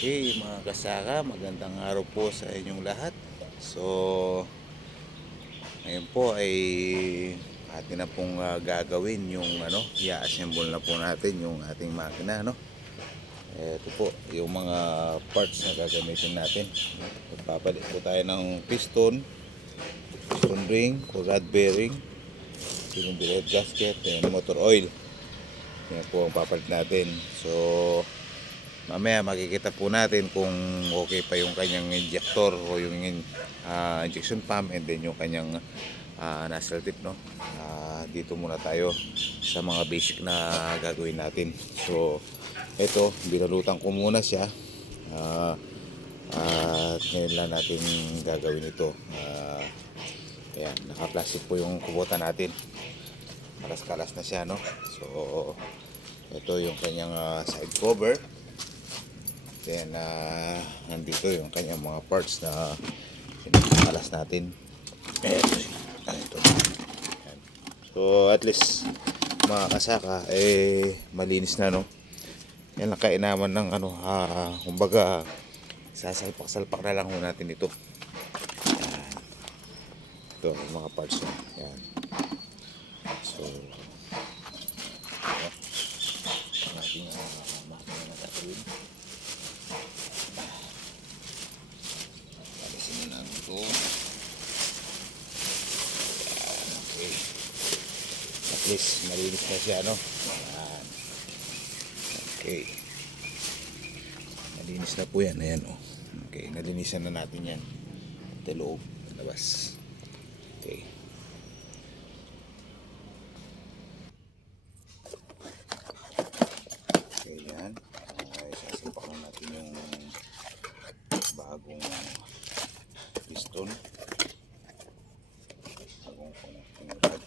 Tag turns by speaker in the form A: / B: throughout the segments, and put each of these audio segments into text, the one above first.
A: Okay mga kasaka, magandang araw po sa inyong lahat. So, ngayon po ay atin na pong ah, gagawin yung ano, i-assemble na po natin yung ating makina, no? Ito po, yung mga parts na gagamitin natin. Magpapalit po tayo ng piston, piston ring, rod bearing, yung billet gasket, and motor oil. Yan po ang papalit natin. So, mamaya makikita po natin kung okay pa yung kanyang injector o yung ah, injection pump and then yung kanyang uh, nozzle tip no? Ah, dito muna tayo sa mga basic na gagawin natin. So ito binalutan ko muna siya. Ah, at ngayon lang natin gagawin ito. Ah, ayan naka-plastic po yung kubota natin. Kalas-kalas na siya no? So ito yung kanyang ah, side cover Then, ah, nandito yung kanyang mga parts na pinakalas natin. Ito, ah, ito. Yan. So, at least, mga kasaka, eh, malinis na, no? Yan ang kainaman ng, ano, ah, kumbaga, sasalpak-salpak na lang natin ito. Yan. Ito, mga parts na. Yan. So, ito. Ang ating, ah, makina na gagawin. Alisin na namin ito. Yan, okay. At least, malinis na siya, no? Yan. Okay. Malinis na po yan. Ayan, oh. Okay, nalinisan na natin yan. Ito loob, labas. Okay. Okay, yan. Ay, sasapak na natin yung bagong piston bagong connecting rod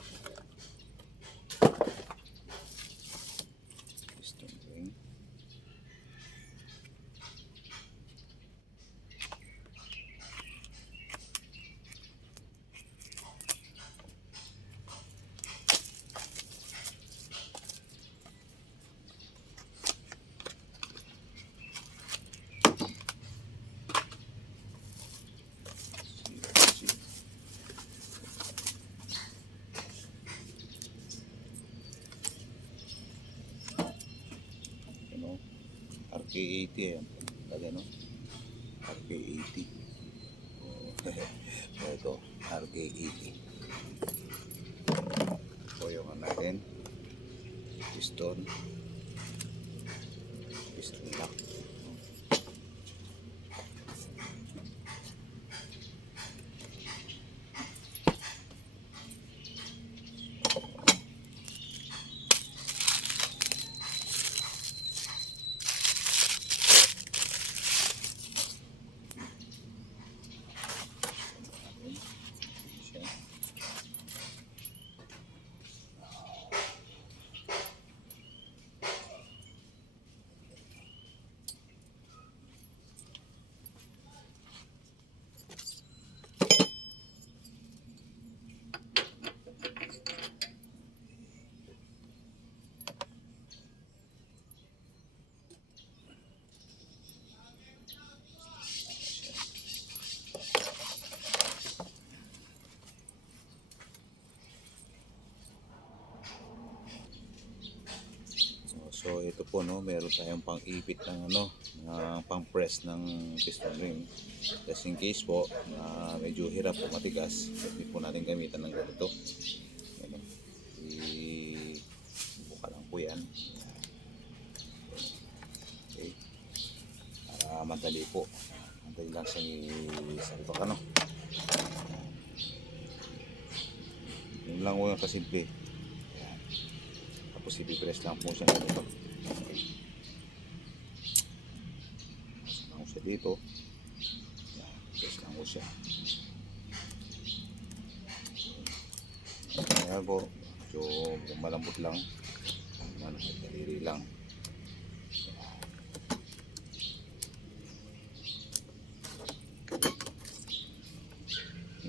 A: piston ring ano RK80 yan talaga no? RK80 oh, ito RK80 ito yung ano natin piston. Piston lock siya Oh, So ito po no, meron tayong pang-ipit ng ano, ng pang-press ng piston ring. Just in case po na medyo hirap o matigas, pwede po natin gamitan ng ganito. Ano, i buka lang po yan. Okay. Para madali po. Madali lang sa salpak ano. Yun lang po yung kasimple. Tapos i-press lang po siya ganito. Okay. Press lang ko siya dito. Ayan. Press lang ko siya. Ayan po. So, malambot lang. Ano, daliri lang.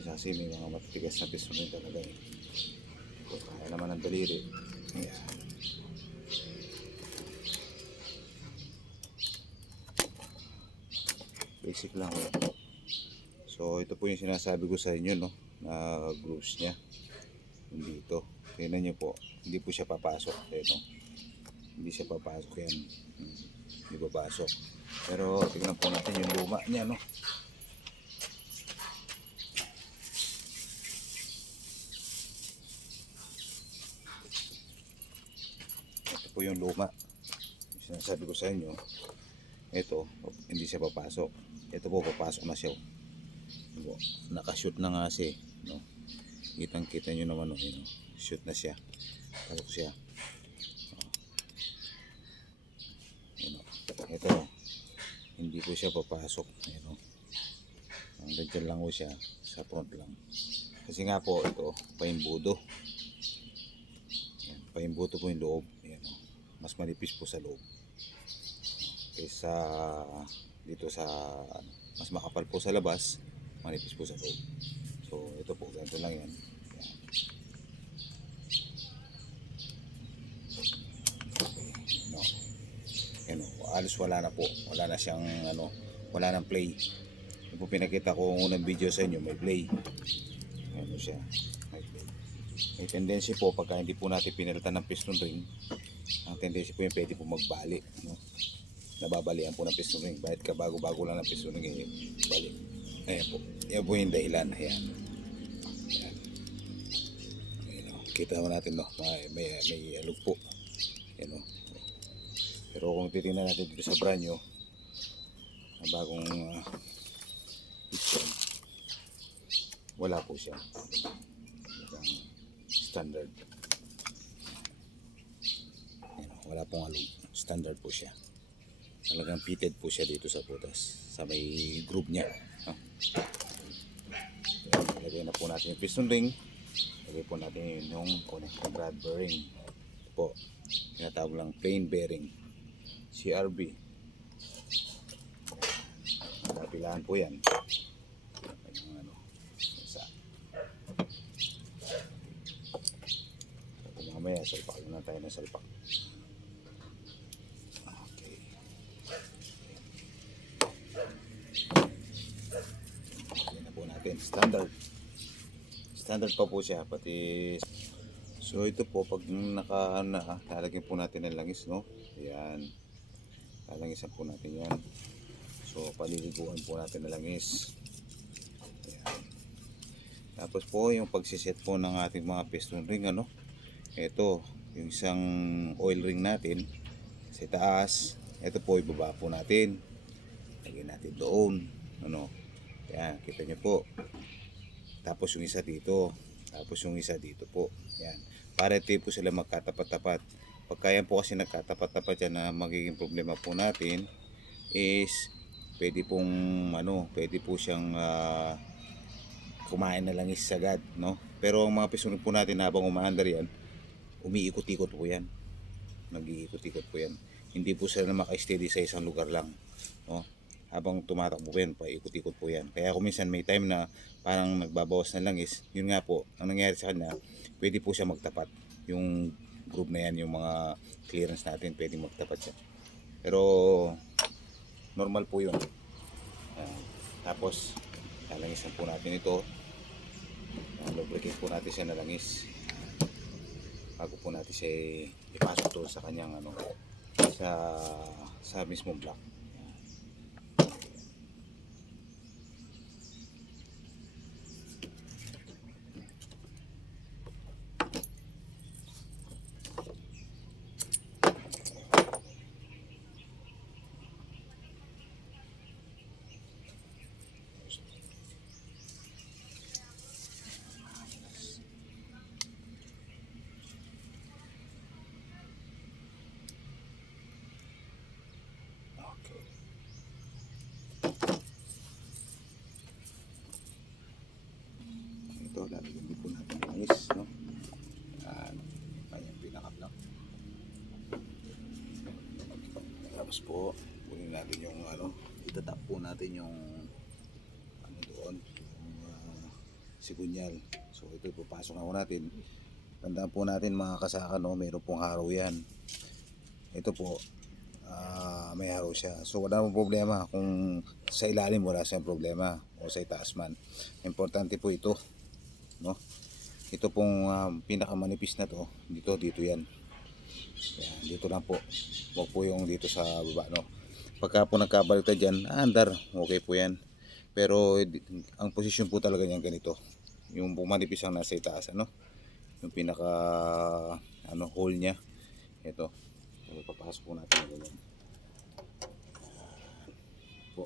A: Kasi may mga matitigas na piston rin talaga eh. Kaya naman ang daliri. Ayan. Basic lang. oh. So, ito po yung sinasabi ko sa inyo, no? Na grooves niya. Dito. Tingnan niyo po. Hindi po siya papasok. Eh, no? Hindi siya papasok yan. Hindi papasok. Pero, tingnan po natin yung luma niya, no? Ito po yung luma. Yung sinasabi ko sa inyo. Ito, hindi siya papasok. Ito po, papasok na siya. po, Nakashoot na nga siya. No? Kitang kita nyo naman. Oh, yun, oh. Shoot na siya. Pasok siya. Yun, oh. Ito, hindi po siya papasok. Hanggang dyan lang po siya. Sa front lang. Kasi nga po, ito, paimbudo. Paimbudo po yung loob. Yan, oh. Mas manipis po sa loob kaysa dito sa mas makapal po sa labas manipis po sa loob. So ito po ganito lang yan. No. yan o, alos wala na po. Wala na siyang ano wala nang play. Yung po pinakita ko ang unang video sa inyo may play. Ano siya. May play. May tendency po pagka hindi po natin pinalitan ng piston ring ang tendency po yung pwede po magbali no? Nababalian po ng piston ring. Bakit ka bago-bago lang ng piston ring, eh, balik. Ayan po. Yan po yung dahilan. Ayan. Ayan. Ayan o. Kita mo natin, no? May, may, may alog po. Ayan o. Pero kung titingnan natin dito sa brand nyo, na bagong uh, piston, wala po siya. Talagang standard. Ayan o. Wala pong alog. Standard po siya talagang fitted po siya dito sa butas sa may groove niya. No? Ayan, ilagay na po natin yung piston ring. Ilagay po natin yung connecting rod bearing. Ito po tinatawag lang plain bearing. CRB kapilaan po yan. Ano isa mamaya salpak na tayo ng salpak Okay. Yan na po natin. Standard. Standard pa po siya. Pati... So ito po, pag naka, na, lalagyan po natin ng langis, no? Yan. Lalangisan po natin yan. So, paliliguan po natin ng langis. Yan. Tapos po, yung pagsiset po ng ating mga piston ring, ano? Ito, yung isang oil ring natin sa taas. Ito po, ibaba po natin. Lagyan natin doon. Ano? Yan, kita nyo po. Tapos yung isa dito. Tapos yung isa dito po. Yan. Para ito po sila magkatapat-tapat. Pagka yan po kasi nagkatapat-tapat yan na magiging problema po natin is pwede pong ano, pwede po siyang ah, kumain na langis sagad, no? Pero ang mga pisunod po natin habang umaandar yan, umiikot-ikot po yan. Nag-iikot-ikot po yan. Hindi po sila na maka-steady sa isang lugar lang, no? Habang tumatakbo po yan, paikot-ikot po yan. Kaya kung minsan may time na parang nagbabawas na langis, yun nga po, ang nangyari sa kanya, pwede po siya magtapat. Yung group na yan, yung mga clearance natin, pwede magtapat siya. Pero, normal po yun. Ayan. tapos, lalangisan po natin ito. Ayan, Lubricate po natin siya na langis. Bago po natin siya ipasok doon sa kanyang ano, sa sa mismong block. Okay. Ito, lalagyan din po natin ng langis, no? Yan. Ayan, pinaka-block. Tapos po, kunin natin yung ano, itatap po natin yung ano doon, yung uh, sigunyal. So ito ipapasok na po natin. Tandaan po natin mga kasaka, no, mayroon pong araw yan. Ito po, ah, may araw siya. So wala namang problema kung sa ilalim wala siyang problema o sa itaas man. Importante po ito, no? Ito pong ah, pinakamanipis na to, dito dito 'yan. Yan, dito lang po. Huwag po yung dito sa baba, no? Pagka po nagkabaliktad dyan, ah, andar, okay po yan. Pero ang posisyon po talaga niyan ganito. Yung pumanipis ang nasa itaas, ano? Yung pinaka, ano, hole niya. Ito. So, papasok po natin ganyan. Po.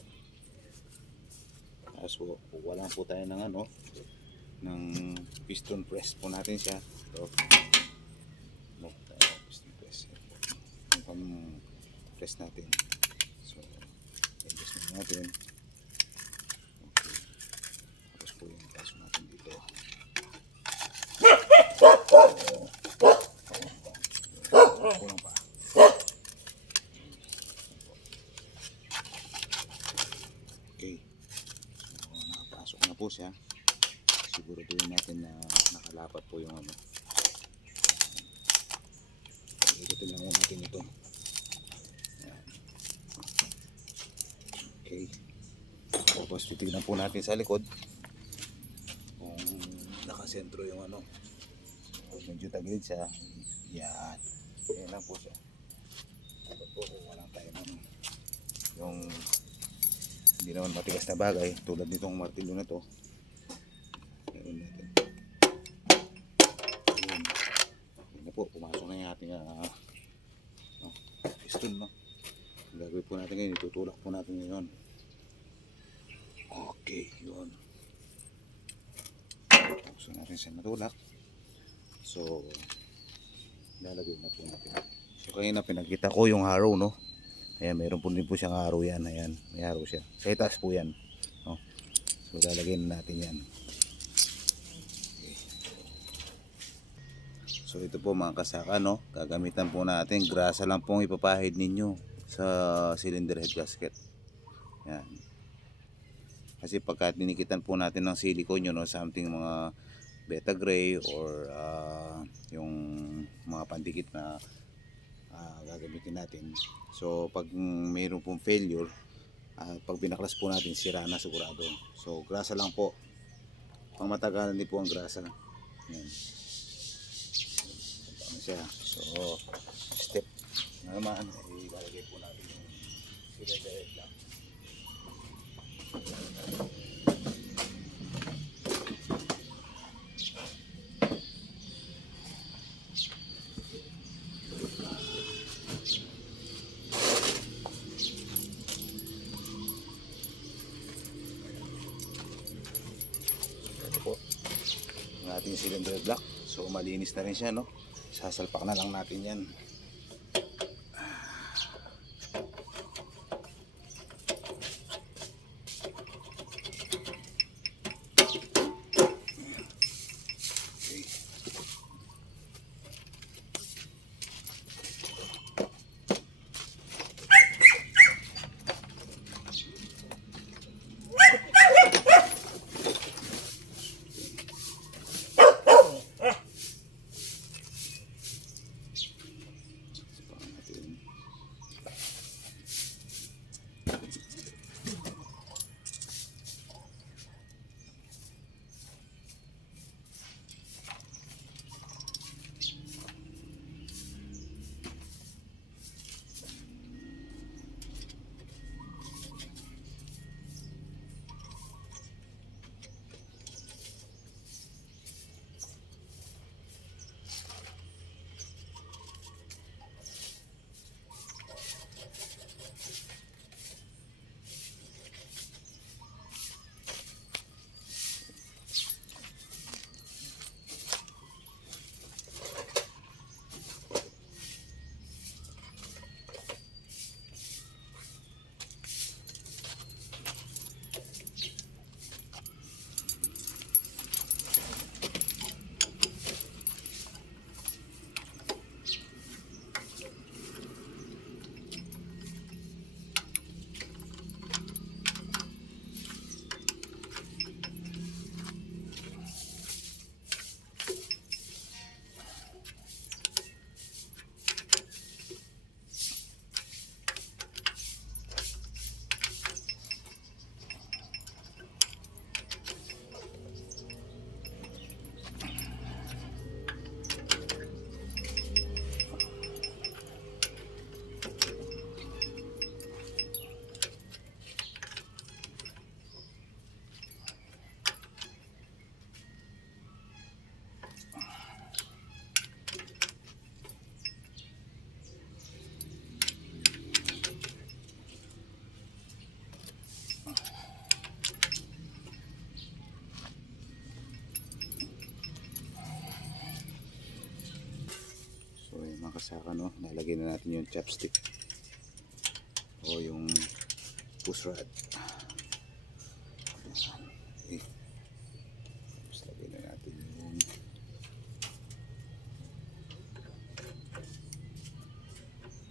A: Po, wala po tayo ng ano, ng piston press po natin siya. Ito. Lock tayo, piston press. Yung pang press natin. So, adjust na natin. Okay. Tapos po yung paso natin dito. Kulang. Okay. So, nakapasok na po siya. Siguraduhin natin na nakalapat po yung ano. Ikutin lang natin ito. Okay. Tapos titignan po natin sa likod kung nakasentro yung ano. Kung medyo tagilid siya. Yan. Ayan lang po siya. Dapat po kung walang tayo ano. Yung hindi naman matigas na bagay tulad nitong martilyo na to. Natin ngayon. Okay, yun. Gusto natin siya matulak. So, lalagay na po natin. So, kanina pinagkita ko yung harrow, no? Ayan, meron po din po siyang harrow yan. Ayan, may harrow siya. Sa itaas po yan. No? So, lalagay na natin yan. So, ito po mga kasaka, no? Gagamitan po natin. Grasa lang pong ipapahid ninyo sa cylinder head gasket. Yan. Kasi pagka tinikitan po natin ng silicone yun o something mga beta gray or ah, yung mga pandikit na ah, gagamitin natin. So pag mayroon pong failure, ah, pag binaklas po natin sira na sigurado. So grasa lang po. Pang matagalan din po ang grasa. Yan. Ano. So step na naman ay ilalagay po natin yung cylinder head lang. Ito po. Ang ating cylinder block. So malinis na rin siya no. Sasalpak na lang natin yan. Saka no, lalagay na natin yung chopstick o yung push rod. Na natin yung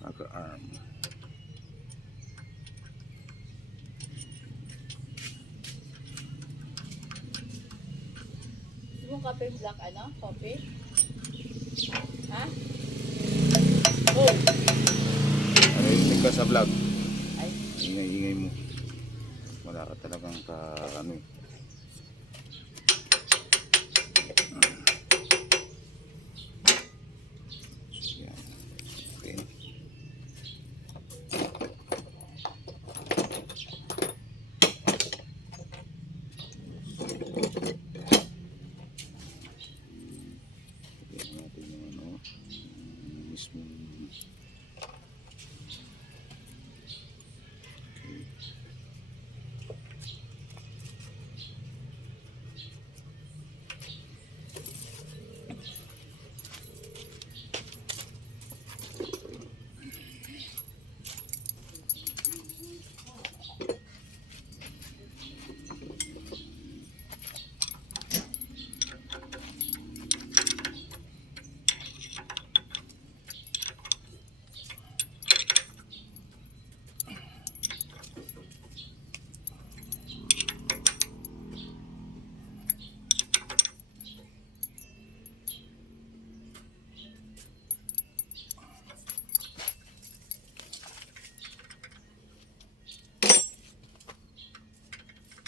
A: rocker arm.
B: Yung kape black ano? Coffee? Ha? Oh!
A: Ano yung ka sa vlog?
B: Ay,
A: Ingay-ingay mo. Wala ka talagang ka ano eh. Yan. Okay. Lagyan natin yung ano, yung mismong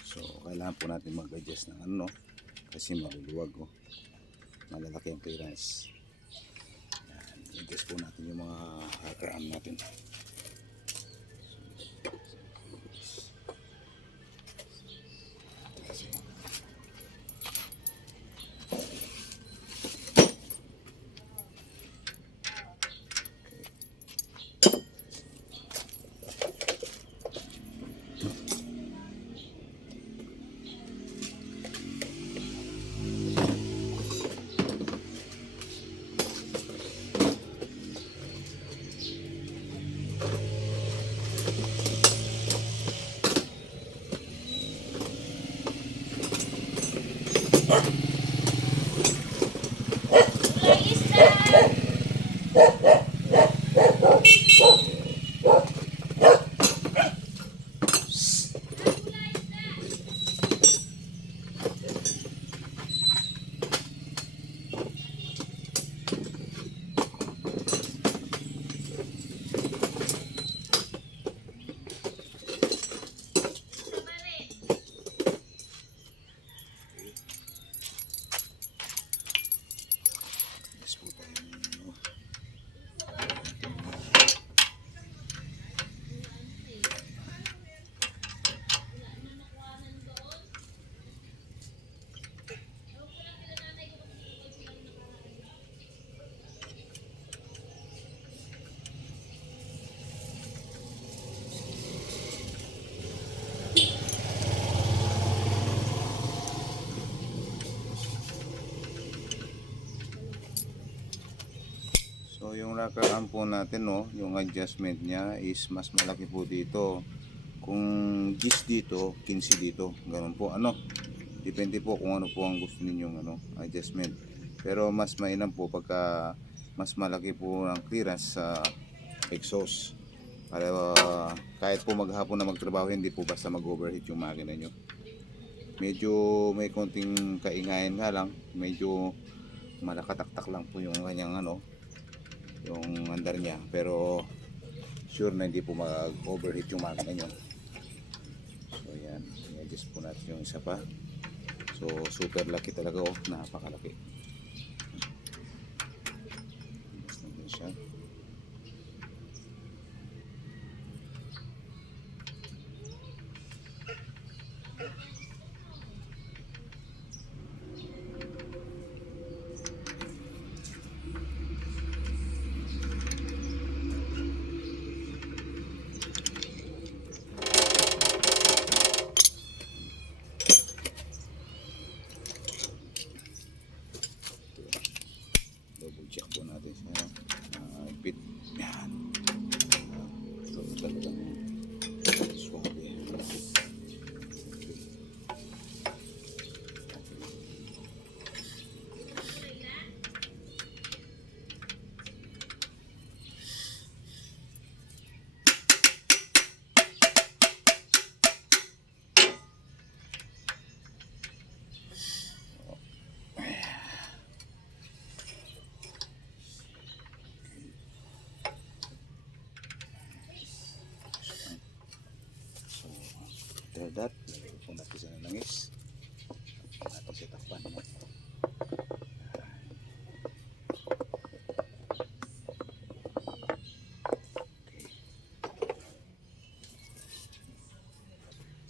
A: So, kailangan po natin mag-adjust ng ano, kasi maluluwag, oh. Malalaki ang clearance. Yan, adjust po natin yung mga arm natin. So yung rocker arm po natin no, yung adjustment niya is mas malaki po dito. Kung gis dito, 15 dito. Ganun po ano. Depende po kung ano po ang gusto ninyong ano, adjustment. Pero mas mainam po pagka mas malaki po ang clearance sa exhaust. Para uh, kahit po maghapon na magtrabaho, hindi po basta mag-overheat yung makina nyo. Medyo may konting kaingayan nga lang. Medyo malakataktak lang po yung kanyang ano, yung andar niya. Pero sure na hindi po mag-overheat yung makina nyo so yan. I-adjust po natin yung isa pa. So super laki talaga oh. Napakalaki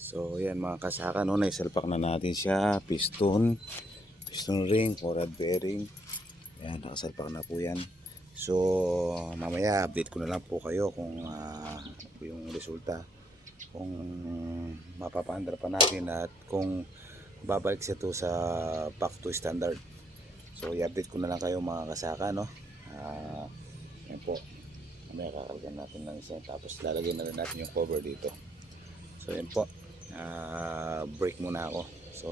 A: So yan mga kasaka no, naisalpak na natin siya, piston, piston ring, rod bearing. Yan, nakasalpak na po yan. So mamaya update ko na lang po kayo kung po yung resulta. Kung mapapaandar pa natin at kung babalik siya to sa back to standard. So i-update ko na lang kayo mga kasaka no. Ah, yan po. Mamaya kakalagyan natin lang isa tapos lalagyan na natin yung cover dito. So yan po. Ah, break muna ako. So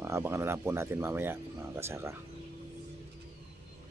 A: abangan na lang po natin mamaya mga kasaka.